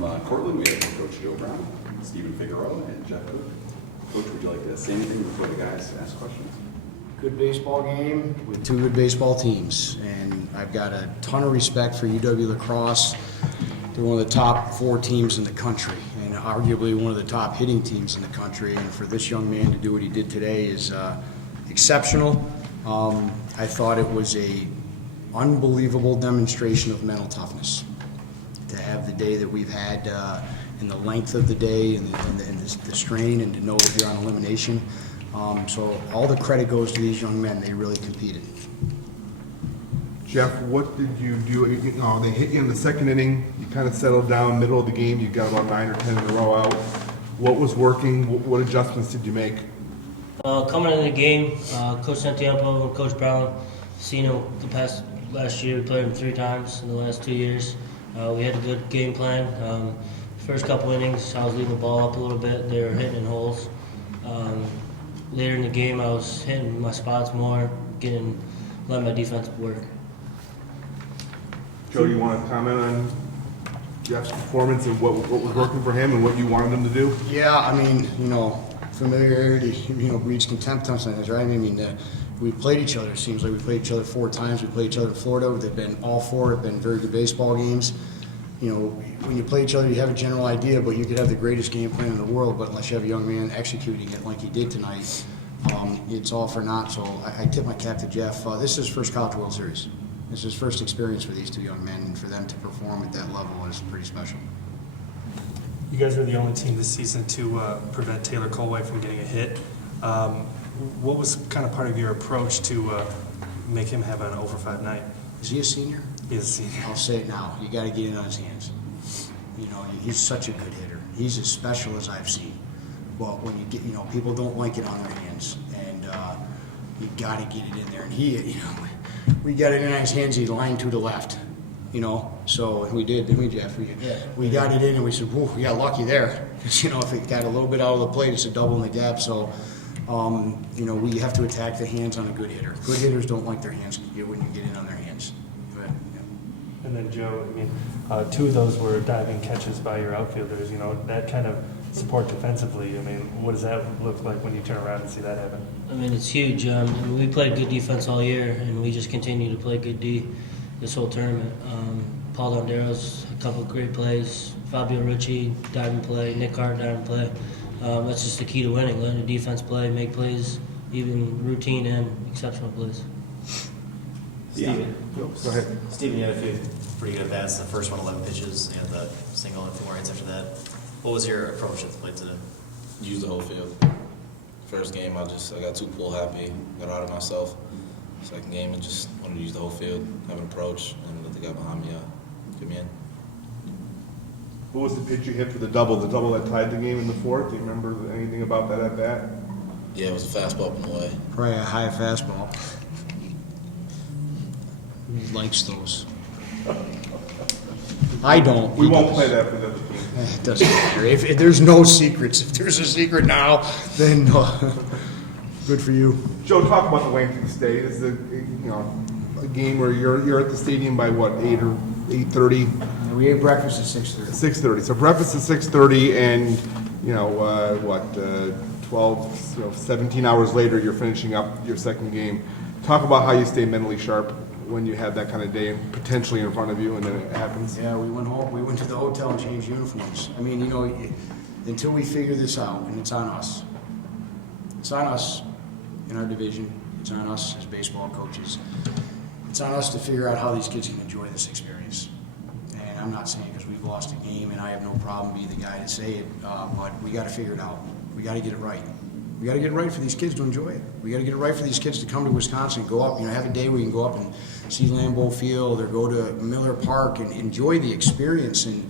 from Cortland, we have Coach Joe Brown, Stephen Figueroa, and Jeff Cook. Coach, would you like to say anything before the guys ask questions? Good baseball game with two good baseball teams, and I've got a ton of respect for UW-La Crosse. They're one of the top 4 teams in the country, and arguably one of the top hitting teams in the country. And for this young man to do what he did today is exceptional. I thought it was a unbelievable demonstration of mental toughness to have the day that we've had, and the length of the day, and the strain, and to know that you're on elimination. So all the credit goes to these young men. They really competed. Jeff, what did you do? They hit you in the second inning. You kind of settled down, middle of the game. You got about 9 or 10 in a row out. What was working? What adjustments did you make? Coming into the game, Coach Santiago and Coach Brown, seen him last year. We played him 3 times in the last 2 years. We had a good game plan. First couple innings, I was leaving the ball up a little bit. They were hitting in holes. Later in the game, I was hitting my spots more, letting my defense work. Joe, you want to comment on Jeff's performance and what was working for him and what you wanted him to do? Yeah, I mean, familiarity, breeds contempt sometimes, right? I mean, we played each other. It seems like we played each other 4 times. We played each other in Florida. They've been all 4 have been very good baseball games. When you play each other, you have a general idea, but you could have the greatest game plan in the world, but unless you have a young man executing it like he did tonight, it's all for naught. So I tip my cap to Jeff. This is his first College World Series. This is his first experience for these 2 young men, and for them to perform at that level is pretty special. You guys are the only team this season to prevent Taylor Colway from getting a hit. What was kind of part of your approach to make him have an over 5 night? Is he a senior? He's a senior. I'll say it now. You got to get in on his hands. He's such a good hitter. He's as special as I've seen. But when you get, people don't like it on their hands, and you got to get it in there. And we got it in his hands. He lined to the left. So we did, didn't we, Jeff? We got it in, and we said, "Whoa, we got lucky there." Because if it got a little bit out of the plate, it's a double in the gap. So we have to attack the hands on a good hitter. Good hitters don't like their hands when you get in on their hands. And then Joe, 2 of those were diving catches by your outfielders. That kind of support defensively. What does that look like when you turn around and see that happen? It's huge. We played good defense all year, and we just continue to play good D this whole tournament. Paul Dondero's a couple of great plays. Fabio Ricci, diving play. Nick Hart, diving play. That's just the key to winning, letting the defense play, make plays, even routine and exceptional plays. Steven. Go ahead. Steven, you had a few pretty good bats. The first one, 11 pitches, and the single and 4 hits after that. What was your approach at the plate today? Use the whole field. First game, I got too pull happy, got out of myself. Second game, I just wanted to use the whole field, have an approach, and let the guy behind me get me in. What was the pitch you hit for the double that tied the game in the 4th? Do you remember anything about that at bat? Yeah, it was a fastball up and away. Probably a high fastball. He likes those. I don't. We won't play that for the other team. It doesn't matter. If there's no secrets, if there's a secret now, then good for you. Joe, talk about the length of the stay. This is a game where you're at the stadium by what, 8 or 8:30? We ate breakfast at 6:30. 6:30. So breakfast at 6:30, and 12, 17 hours later, you're finishing up your second game. Talk about how you stay mentally sharp when you have that kind of day potentially in front of you, and then it happens. Yeah, we went home. We went to the hotel and changed uniforms. Until we figure this out, and it's on us. It's on us in our division. It's on us as baseball coaches. It's on us to figure out how these kids can enjoy this experience. And I'm not saying because we've lost a game, and I have no problem being the guy to say it, but we got to figure it out. We got to get it right. We got to get it right for these kids to enjoy it. We got to get it right for these kids to come to Wisconsin and go up, have a day where you can go up and see Lambeau Field or go to Miller Park and enjoy the experience. And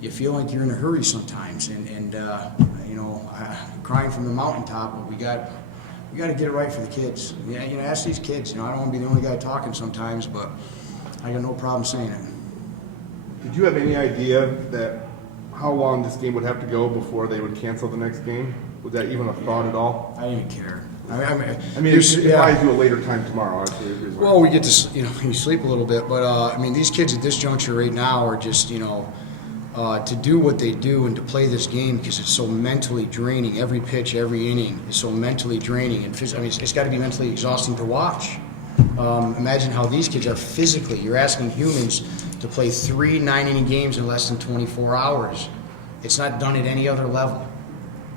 you feel like you're in a hurry sometimes, and crying from the mountaintop. But we got to get it right for the kids. Ask these kids. I don't want to be the only guy talking sometimes, but I got no problem saying it. Did you have any idea that how long this game would have to go before they would cancel the next game? Was that even a thought at all? I didn't care. It buys you a later time tomorrow. Well, we get to you sleep a little bit, but these kids at this juncture right now are just to do what they do and to play this game because it's so mentally draining. Every pitch, every inning is so mentally draining, and I mean, it's got to be mentally exhausting to watch. Imagine how these kids are physically. You're asking humans to play 3 9-inning games in less than 24 hours. It's not done at any other level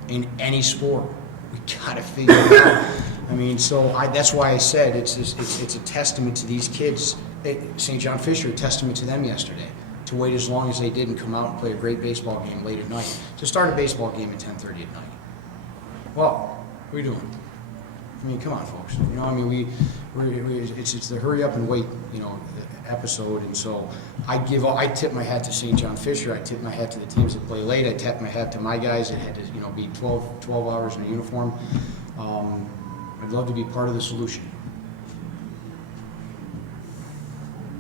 in any sport. We gotta figure it out. I mean, that's why I said it's a testament to these kids. St. John Fisher, a testament to them yesterday, to wait as long as they did and come out and play a great baseball game late at night. To start a baseball game at 10:30 at night. Well, what are we doing? I mean, come on, folks. You know, I mean, it's the hurry up and wait, you know, episode. And so I tip my hat to St. John Fisher. I tip my hat to the teams that play late. I tip my hat to my guys that had to, you know, be 12 hours in a uniform. I'd love to be part of the solution.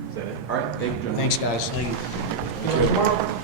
Is that it? All right, thank you, gentlemen. Thanks, guys. Thank you.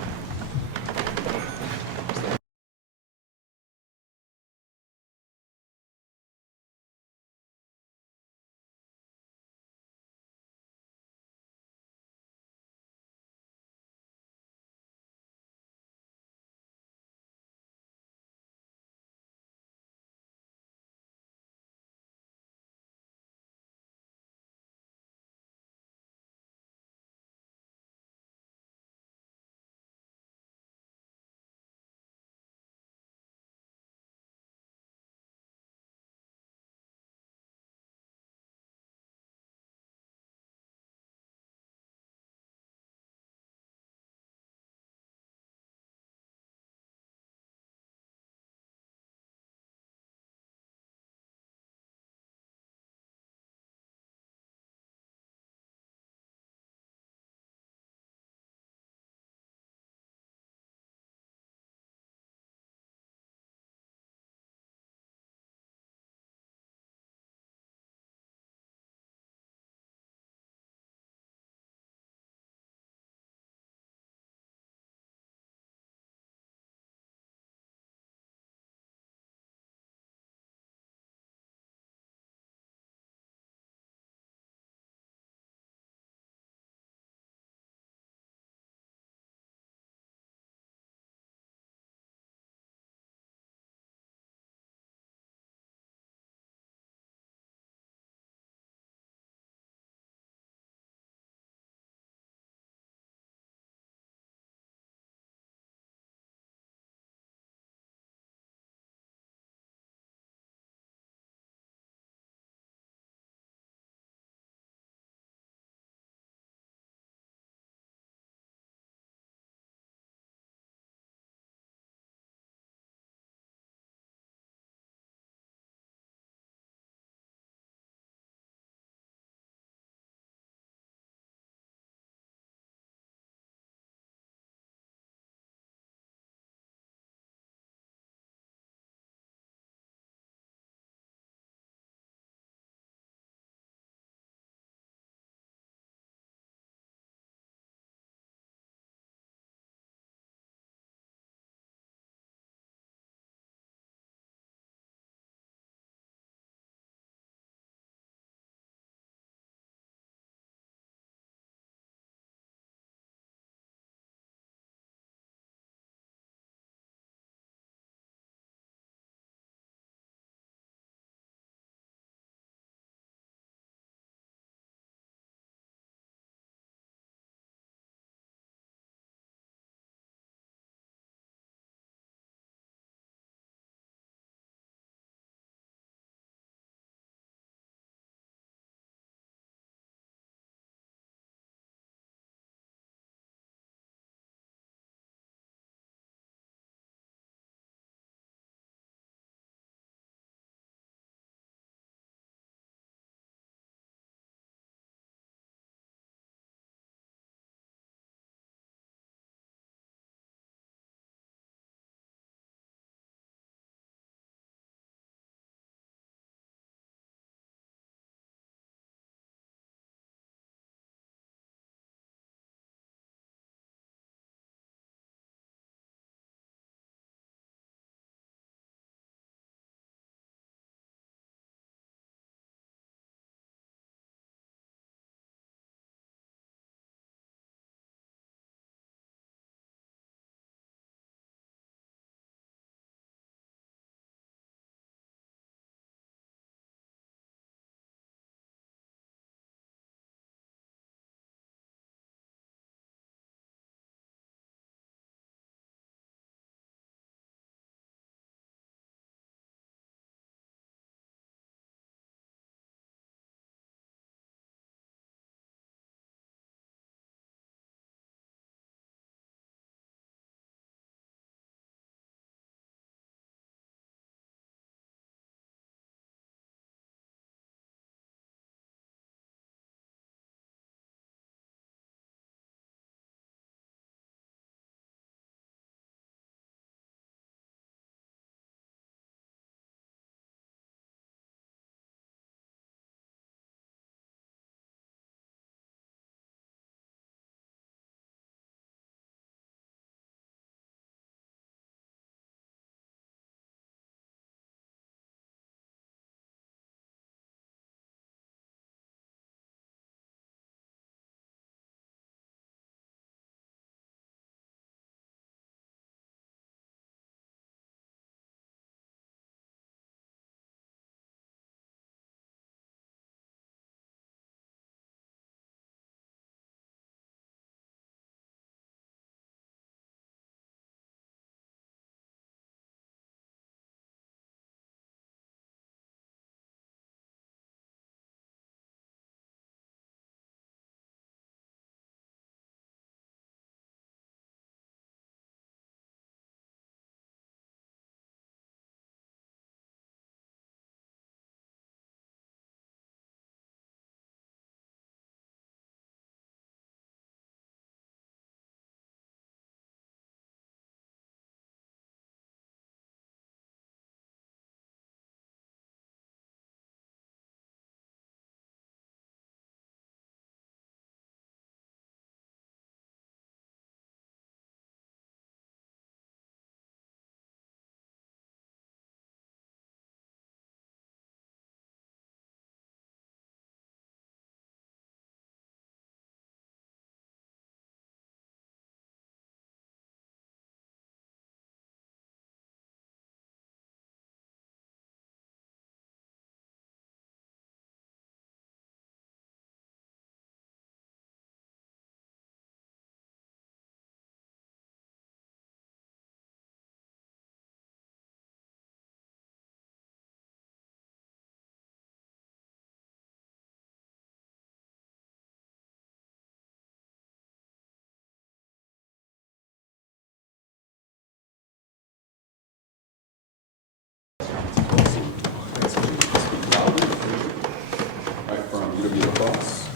Crosse,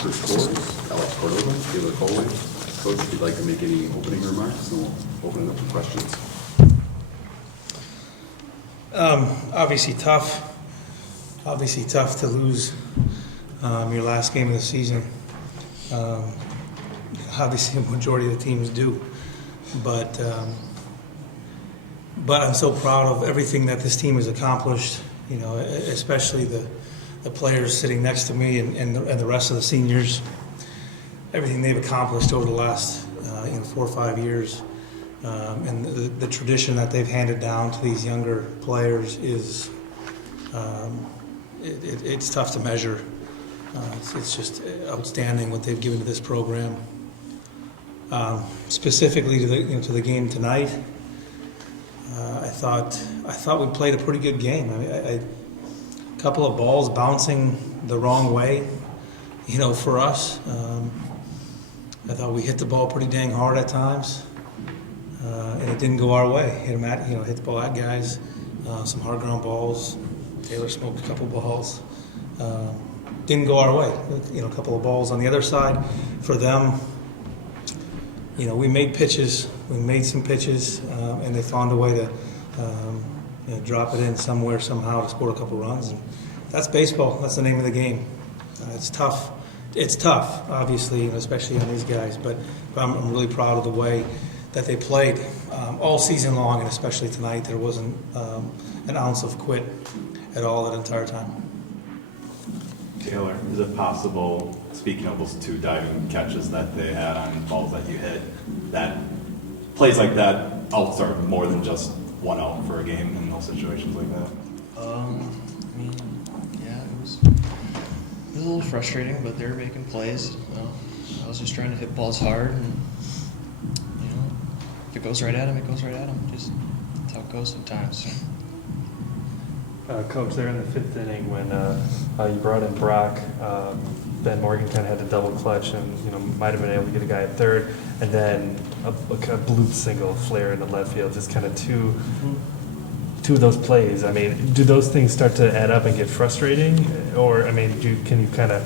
Chris Corse, Alex Cordova, Taylor Colway. Coach, if you'd like to make any opening remarks, and we'll open it up for questions. Obviously tough to lose your last game of the season. Obviously, the majority of the teams do, but I'm so proud of everything that this team has accomplished. You know, especially the players sitting next to me and the rest of the seniors. Everything they've accomplished over the last 4 or 5 years. And the tradition that they've handed down to these younger players is it's tough to measure. It's just outstanding what they've given to this program. Specifically to the game tonight, I thought we played a pretty good game. I mean, a couple of balls bouncing the wrong way, for us. I thought we hit the ball pretty dang hard at times. And it didn't go our way. Hit the ball at guys. Some hard ground balls. Taylor smoked a couple balls. Didn't go our way. A couple of balls on the other side. For them, we made pitches. We made some pitches, and they found a way to drop it in somewhere somehow to score a couple runs. And that's baseball. That's the name of the game. It's tough. It's tough, obviously, especially on these guys. But I'm really proud of the way that they played all season long, and especially tonight. There wasn't an ounce of quit at all that entire time. Taylor, is it possible, speaking of those 2 diving catches that they had on balls that you hit, that plays like that outside more than just 1 out for a game in those situations like that? Yeah, it was a little frustrating, but they were making plays. I was just trying to hit balls hard, and if it goes right at him, it goes right at him. Just that's how it goes sometimes. Coach, there in the 5th inning when you brought in Brock, Ben Morgan kind of had to double clutch and might have been able to get a guy at third, and then a bloop single flare in the left field. Just kind of two of those plays. I mean, do those things start to add up and get frustrating, or can you kind of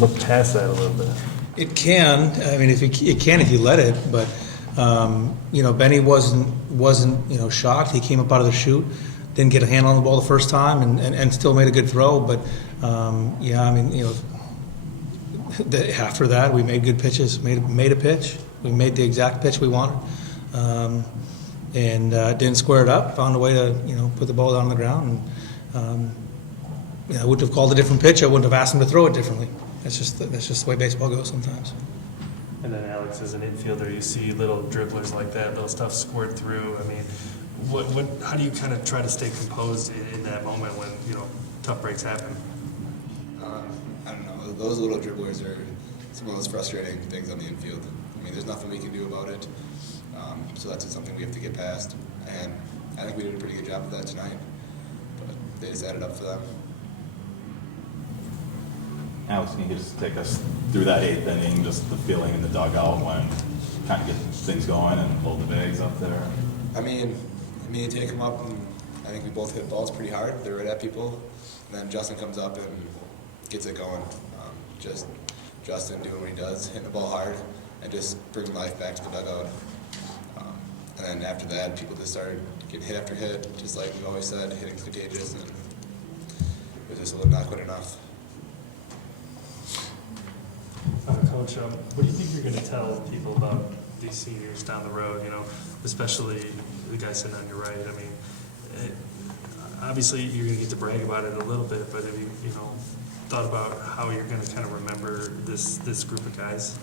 look past that a little bit? It can. I mean, it can if you let it. But Benny wasn't shocked. He came up out of the chute. Didn't get a handle on the ball the first time, and still made a good throw. But after that we made good pitches. Made a pitch. We made the exact pitch we wanted, and didn't square it up. Found a way to put the ball down on the ground. And I wouldn't have called a different pitch. I wouldn't have asked him to throw it differently. That's just the way baseball goes sometimes. And then Alex, as an infielder, you see little dribblers like that, little stuff squirt through. I mean, how do you kind of try to stay composed in that moment when tough breaks happen? I don't know. Those little dribblers are some of those frustrating things on the infield. I mean, there's nothing we can do about it. So that's something we have to get past. And I think we did a pretty good job of that tonight. But they just added up for them. Alex, can you just take us through that 8th inning, just the feeling in the dugout when you kind of get things going and hold the bags up there? I mean, me and Tay come up, and I think we both hit balls pretty hard. They're right at people. And then Justin comes up and gets it going. Just Justin doing what he does, hitting the ball hard, and just bringing life back to the dugout. And then after that, people just started getting hit after hit, just like we've always said, hitting's contagious, and it was just not quite enough. Coach, what do you think you're going to tell people about these seniors down the road, especially the guy sitting on your right? I mean, obviously you're going to get to brag about it a little bit, but have you, thought about how you're going to kind of remember this group of guys?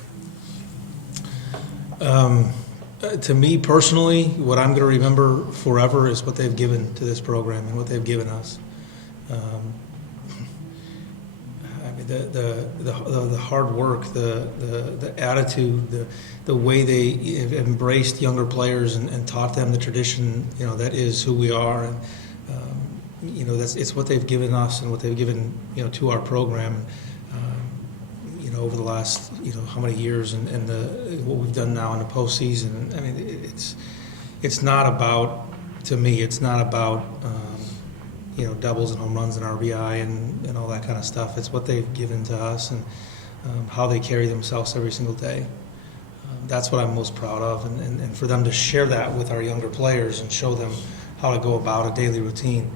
To me personally, what I'm going to remember forever is what they've given to this program and what they've given us. The hard work, the attitude, the way they have embraced younger players and taught them the tradition, that is who we are, and it's what they've given us and what they've given to our program, over the last how many years, and what we've done now in the postseason. I mean, it's not about, to me, it's not about doubles and home runs and RBI and all that kind of stuff. It's what they've given to us and how they carry themselves every single day. That's what I'm most proud of, and for them to share that with our younger players and show them how to go about a daily routine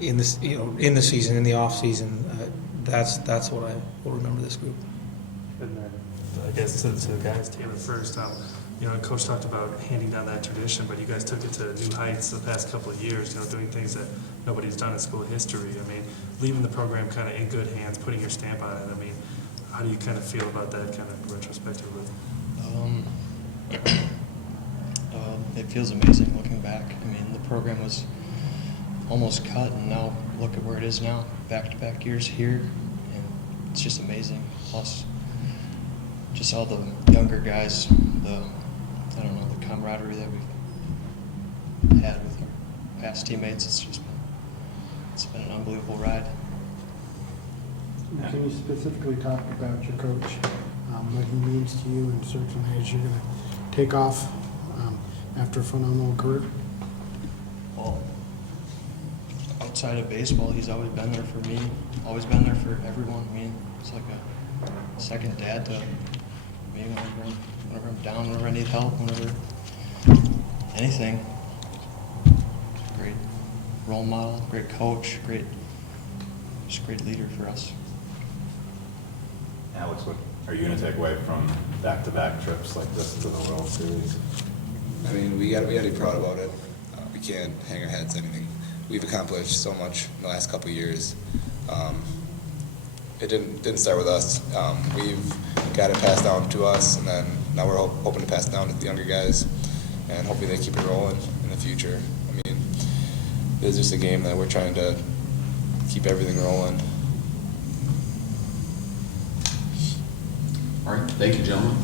in this, in the season, in the off season. That's what I will remember this group. And then, I guess to the guys, Taylor first. Coach talked about handing down that tradition, but you guys took it to new heights the past couple of years. Doing things that nobody's done in school history. I mean, leaving the program kind of in good hands, putting your stamp on it. I mean, how do you kind of feel about that, kind of retrospectively? It feels amazing looking back. I mean, the program was almost cut, and now look at where it is now. Back-to-back years here, and it's just amazing. Plus, just all the younger guys, the camaraderie that we've had with our past teammates. It's been an unbelievable ride. Can you specifically talk about your coach, what he means to you, and certainly as you're going to take off after a phenomenal career? Well, outside of baseball, he's always been there for me, always been there for everyone. I mean, it's like a second dad to me whenever I'm down, whenever I need help, whenever anything. Great role model, great coach, just great leader for us. Alex, what are you going to take away from back-to-back trips like this to the World Series? I mean, we got to be proud about it. We can't hang our heads anything. We've accomplished so much in the last couple of years. It didn't start with us. We've got it passed down to us, and then now we're hoping to pass it down to the younger guys, and hopefully they keep it rolling in the future. I mean, it's just a game that we're trying to keep everything rolling. All right, thank you, gentlemen.